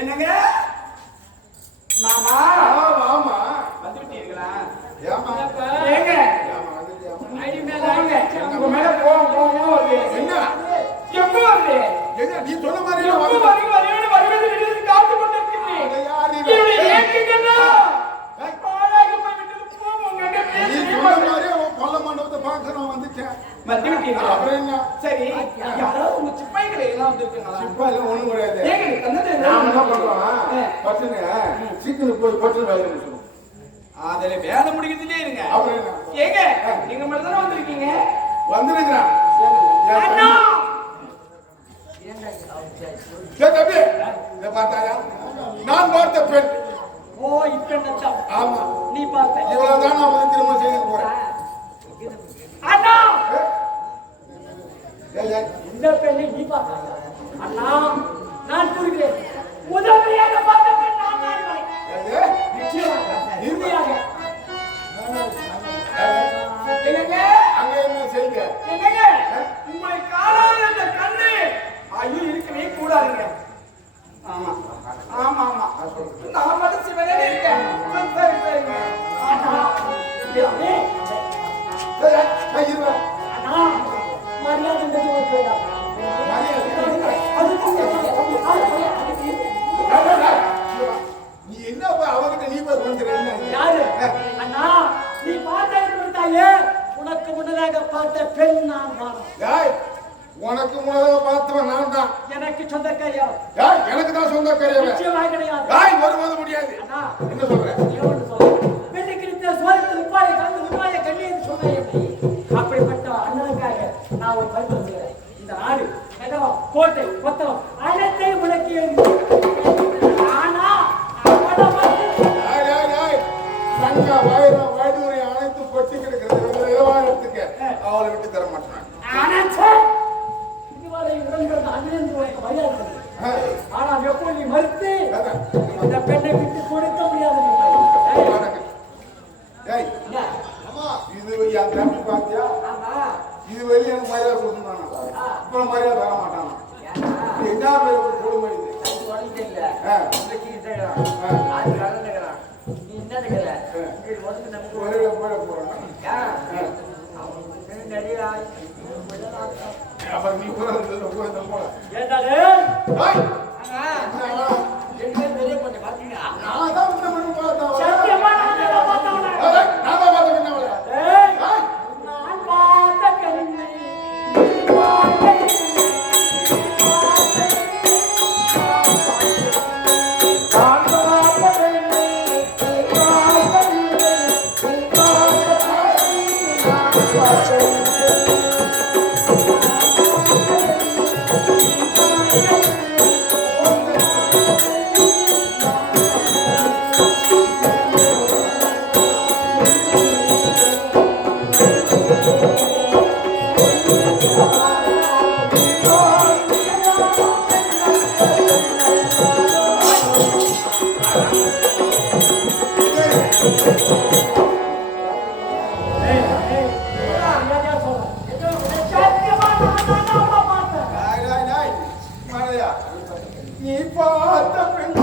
என்னங்க மாமா ஆமா வந்து விட்டீர்களா? ஏமா ஏங்க ஐடி மேல வாங்க. உங்க மேல போவோம் வருது. என்ன எப்போ வருது? என்ன நீ சொன்ன மாதிரி எப்போ வருகிறது காத்து கொண்டிருக்கிறேன். என்னுடைய ஏக்கங்கள்லாம் பாழாக போய்விட்டது. போவோம் அங்க நீ பேசி சொன்ன மாதிரி கொல்ல மண்டபத்தை பார்க்க நான் வந்துட்டேன். வந்து விட்டீங்களா? அப்புறம் என்ன சரி யாராவது உங்க சிப்பாய்களை எல்லாம் வந்திருக்கீங்களா? இப்ப எல்லாம் ஒண்ணும் கிடையாது. ஏங்க நீ தந்தது நாம என்ன பண்றோம் பசங்க சீக்கிரம் போய் பசங்க வேலை முடிச்சோம். அதுல வேலை முடிக்கிறதுலயே இருங்க. அப்புறம் என்ன ஏங்க நீங்க மட்டும் தானே வந்திருக்கீங்க? வந்துருக்கிறான் அண்ணா தம்பி இதை பார்த்தாயா நான் பார்த்த பெண். ஓ இப்ப நச்சா ஆமா நீ பார்த்த. இவ்வளவுதான் நான் வந்து திருமணம் செய்து போறேன். அண்ணா ஏய் இந்த பெண்ணை நீ பார்த்தாயா? அண்ணா நான் கூறுகிறேன். உதவியாக பார்த்த பெண் நான் தான். ஏய் நிச்சயமாக உறுதியாக. என்னங்க அங்க என்ன செய்யுங்க என்னங்க உங்களை காணாத அந்த கண்ணு ஐயோ இருக்கவே கூடாதுங்க. ஆமா ஆமா ஆமா நான் மட்டும் சிவனே இருக்கேன். சரி சரிங்க. அண்ணா ஏய் இருடா அண்ணா மரியாதை இந்த சொல்லுடா. நீ என்ன போய் அவகிட்ட நீ போய் கொஞ்சம் யாரு அண்ணா நீ பார்த்தாயே உனக்கு முன்னதாக பார்த்த பெண் நான் தான். ஏய் உனக்கு முன்னதாக பார்த்தவன் நான் தான். எனக்கு சொந்தக்காரியா? ஏய் எனக்கு தான் சொந்தக்காரியவன். நிச்சயமாக கிடையாது. ஏய் வருவது முடியாது. அண்ணா என்ன சொல்ற? எவன் சொல்ற? பெண்ணுக்கு இருந்த சோரத்தில் உப்பாயை கலந்து உப்பாயை கண்ணீர் சொன்னாயே நீ. அப்படிப்பட்ட அண்ணனுக்காக நான் ஒரு பரிசு செய்கிறேன். இந்த நாடு நகரம் கோட்டை கொத்தளம் அனைத்தையும் விளக்கி ஆனா ஏய் ஏய் ஏய் தங்க வைரம் வைடூரி அனைத்து பொட்டி கிடக்கிறது. விவகாரத்துக்கு அவளை விட்டு தர மாட்டான். இதுவரை உடன்பிறந்த அண்ணன் உனக்கு மரியாதை தருகிறேன். ஆனால் எப்போ நீ மறுத்து இந்த பெண்ணை விட்டு கொடுக்க முடியாது. ஏய் இது என் தம்பி பாத்தியா இது வெளியே எனக்கு மரியாதை கொடுத்துட்டானா அப்புறம் மரியாதை தர மாட்டானா? என்ன பேர் கொடுமை இது? ஒரே போட போறான். அப்புறம் நீ கூட போல ஏண்டாலே நான் தான் இந்த மணி பார்த்தேன். சத்தியமா நான் தான் பார்த்தவனே. நான் தான் பார்த்தேன். ஏய் நான் பார்த்த கண்ணை நீ பார்த்த நீ பார்த்த பெண்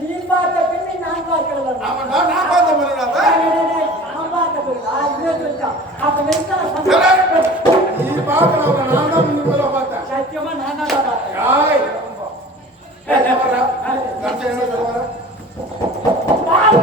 நீ பார்த்த பெண்ணை நான் பார்க்கல. நான் பார்த்த பெண்ணா? நான் பார்த்த பெண் அப்ப நீ பார்க்கல நான் தான் முன்னால பார்த்தேன். சத்தியமா நான் தான் பார்த்தேன். ஏய் என்ன வர? நான் என்ன சொல்ல வர? பால்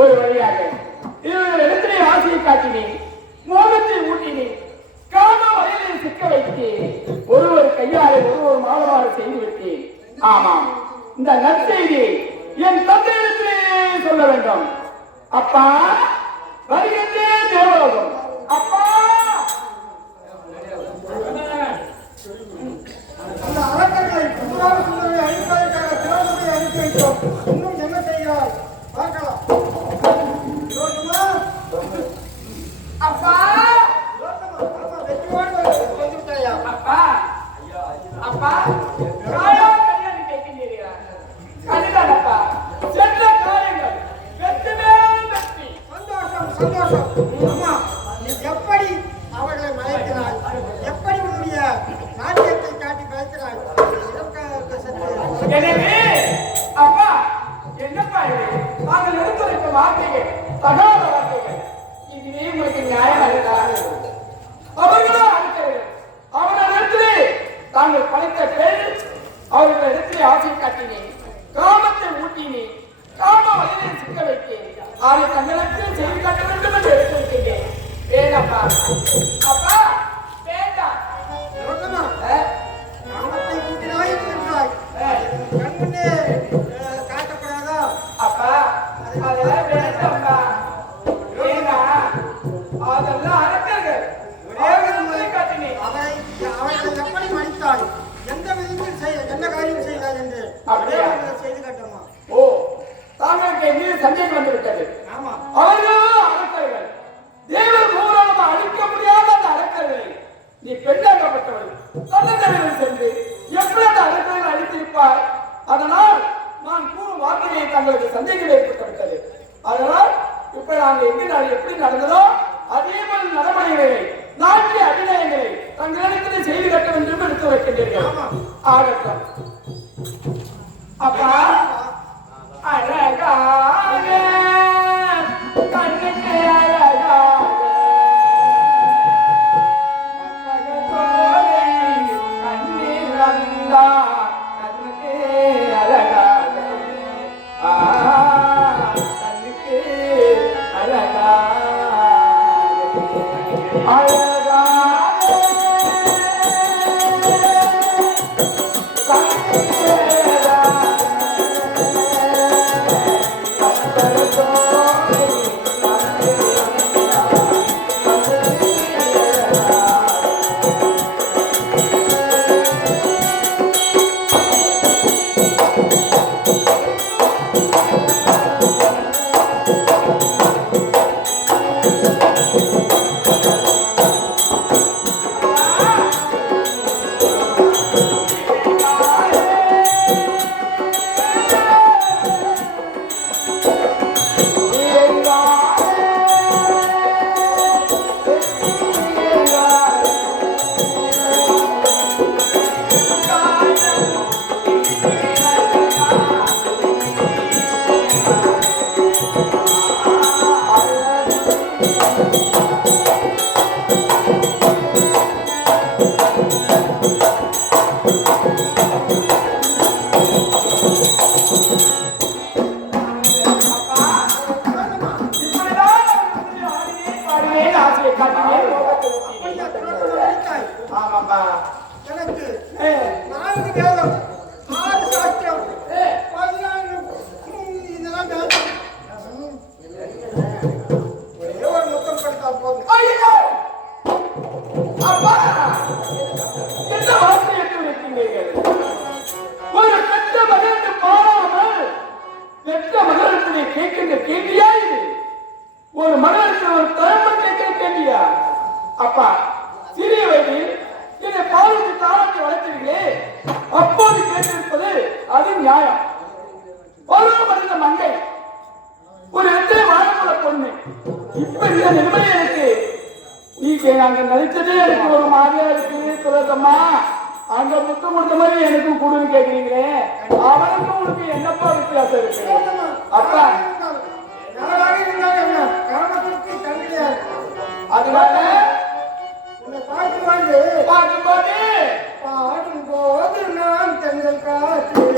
ஒரு வழியாக இடத்திலே ஆசையை காட்டினேன், மோகத்தை ஊட்டினேன், காம வயலில் சிக்க வைத்தேன், ஒருவர் கையால் ஒருவர் மாதமாக செய்து விட்டேன். ஆமாம், இந்த நற்செய்தி என் தந்தையிடத்திலே சொல்ல வேண்டும். அப்பா வருகின்றேன் தேவலோகம். அப்பா அந்த அரக்கர்களை குமார சுந்தரனை அழிப்பதற்காக திரௌபதியை அனுப்பி வைத்தோம். இன்னும் என்ன செய்கிறார் பார்க்கலாம். அப்பா வெற்றியோடு வந்துவிட்டாயா? அப்பா அப்பா கல்யாணம் கேட்கின்றீர்களா? அதுதானப்பா, சென்ற காரியங்கள் வெற்றிமே வெற்றி. சந்தோஷம் சந்தோஷம். அம்மா, நீ எப்படி அவர்களை மயக்கிறாய், எப்படி உன்னுடைய நாட்டியத்தை காட்டி மயக்கிறாய்? எனவே அப்பா என்னப்பா இது? நாங்கள் எடுத்துரைத்த வார்த்தைகள் தகாத வார்த்தைகள். இதுவே உங்களுக்கு நியாயம் அல்ல. அவர்களோ அடுத்தவர்கள், அவர்களிடத்திலே தாங்கள் படைத்த பேர், அவர்களிடத்திலே ஆசை காட்டினேன், காமத்தை ஊட்டினேன், காம வயலில் சிக்க வைத்தேன். அதை தங்களிடத்தில் செய்து காட்ட வேண்டும் என்று எடுத்துரைக்கின்றேன். வேணப்பா அப்பா வேண்டாம். காமத்தை கூட்டினாய் என்றாய், கண்முன்னே காட்டப்படாதா? அப்பா அதெல்லாம் வேண்டாம்ப்பா. நாள் எங்கு நாள் எப்படி நடந்ததோ அதே போல் நடைமுறைகளை நாட்டிய அபிநயங்களை தங்களிடத்தில் செய்து கட்ட வேண்டும் எடுத்து வைக்கின்றீர்கள். ஆகட்டும். அப்பா அழகாக கண்ணுக்கு அழகாக கண்ணீர் வந்தா கண்ணுக்கு அழகாக கண்ணுக்கு அழகாக எனக்கு 4 வேதம் 6 சாஸ்திரம் 14 இதெல்லாம் வேதம். ஒரே ஒரு முத்தம் கொடுத்தா போதும். அப்பா என்ன வார்த்தை எட்டு வைக்கின்றீர்கள்? ஒரு பெற்ற மகனுக்கு பாராமல் பெற்ற மகனுக்கு கேட்கின்ற கேள்வியா இது? ஒரு மகனுக்கு ஒரு தரம்பு கேட்கிற கேள்வியா? அப்பா சிறிய வயதில் என்னை பாலுக்கு தாராட்டி வளர்த்தீர்களே, அப்போது கேட்டிருப்பது அது நியாயம். ஒரு மனித மங்கை ஒரு இடத்துல வாழப்போல பொண்ணு இப்ப இந்த நிலைமை எனக்கு நீங்க அங்க நினைச்சதே எனக்கு ஒரு மாதிரியா இருக்கு. துரசம்மா அங்க முத்தம் கொடுத்த மாதிரி எனக்கு கூடுன்னு கேக்குறீங்களே, அவனுக்கும் உங்களுக்கு என்னப்பா வித்தியாசம் இருக்கு? அப்பா யாராக இருந்தாலும் என்ன காரணத்திற்கு கண்டியாது. அதனால உன்னை பார்க்கும்போது பாடும்போது பாடும்போது நான் தென்றல் காற்று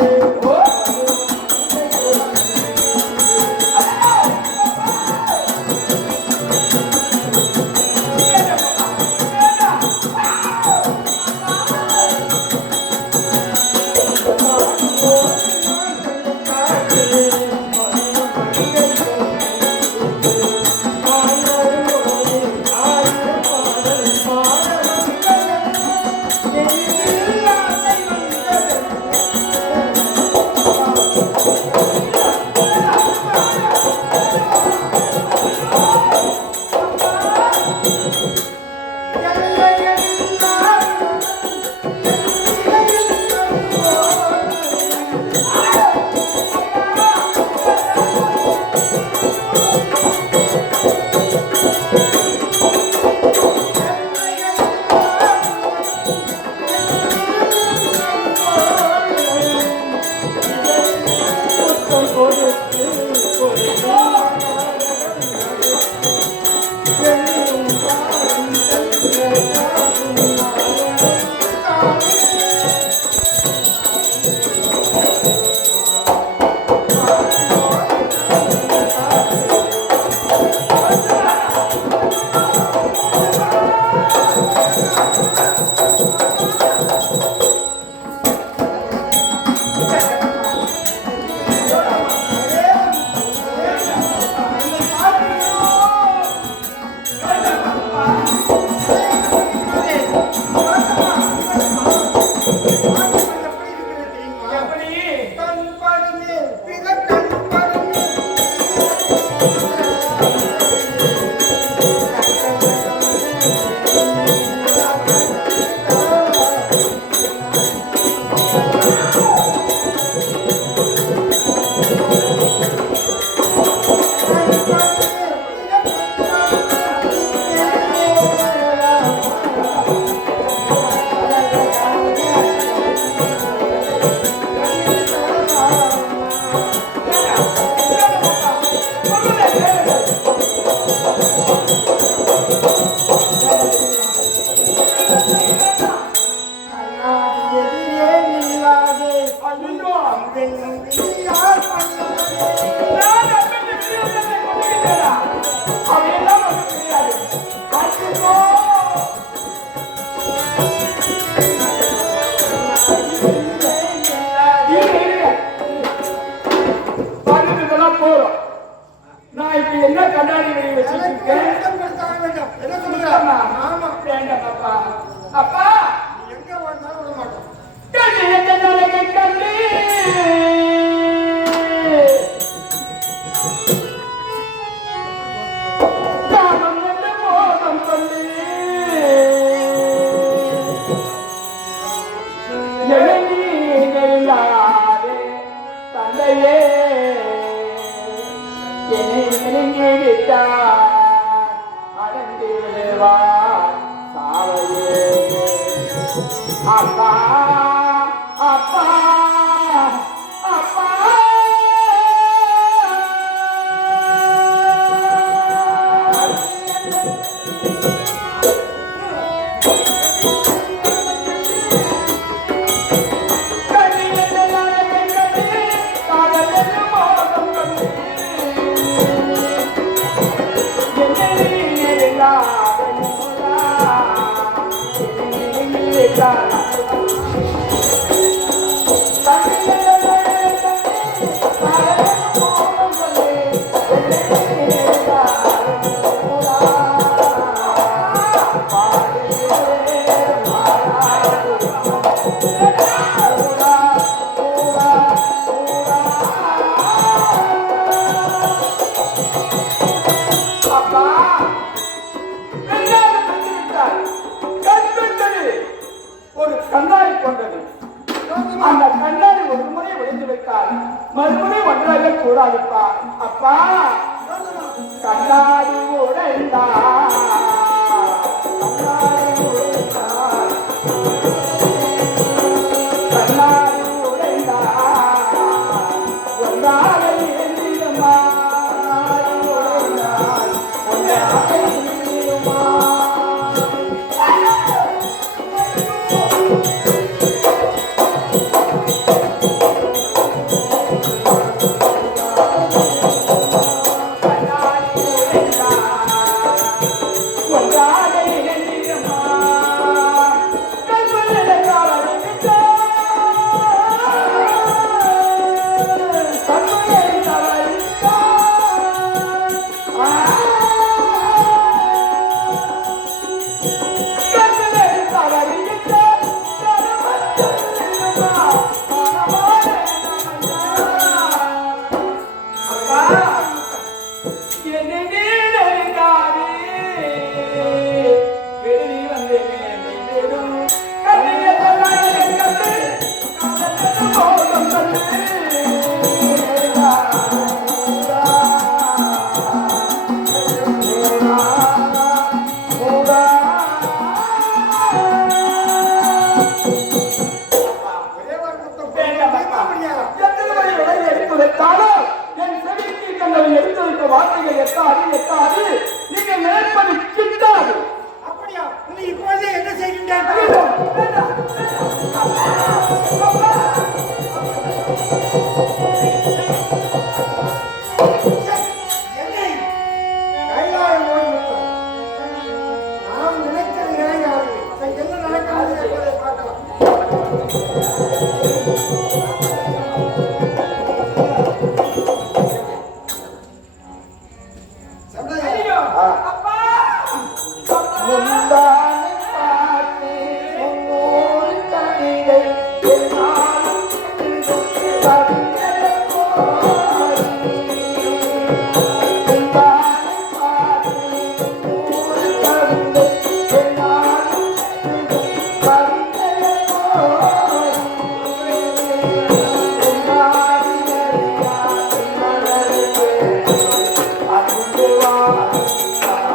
அவையெல்லாம் நமக்கு தெரியாது. ஐயோ! படுறதெல்லாம் போறோம். நான் இப்ப என்ன கண்ணாடி வெளியே வச்சிருக்கேன்? என்ன சொல்லுங்க? ஆமா, வேண்டாம் அப்பா. அப்பா நீ எங்க வந்தாலும் விட மாட்டோம். தந்தையே என்னை அடங்கி விடுவார் சாவையே. அப்பா அப்பா அப்பா ஒரு கண்ணாடி கொண்டது. அந்த கண்ணாடி ஒரு முறை உடைந்து விட்டால் மறுமுறை ஒன்றாக கூடாதுப்பா. அப்பா கண்ணாடி உடைந்தா கண்ணாடி உடைந்தா ஒன்றாக இருந்திடுமா ஒன்றாக இருந்திடுமா. வார்த்தைகள் எட்டாது எட்டாது நீங்க நினைப்பது கிட்டாது. அப்படியா? நீ இப்போதே என்ன செய்கின்றாய்? என்னை கைலாயம் ஓடிவிட்டோம். நாம் நினைத்தது நிறையாது. அதை என்ன நடக்கிறது என்பதை பார்க்கலாம். I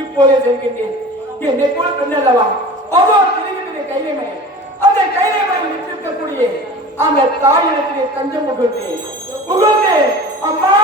இப்போதே செல்கின்றேன். என்னை போல பெண் அல்லவா அதோ திருகின்ற கைலைமை அந்த கைலைமை விட்டிருக்கக்கூடிய அந்த தாயிடத்திலே தஞ்சம் புகுந்தேன். அம்மா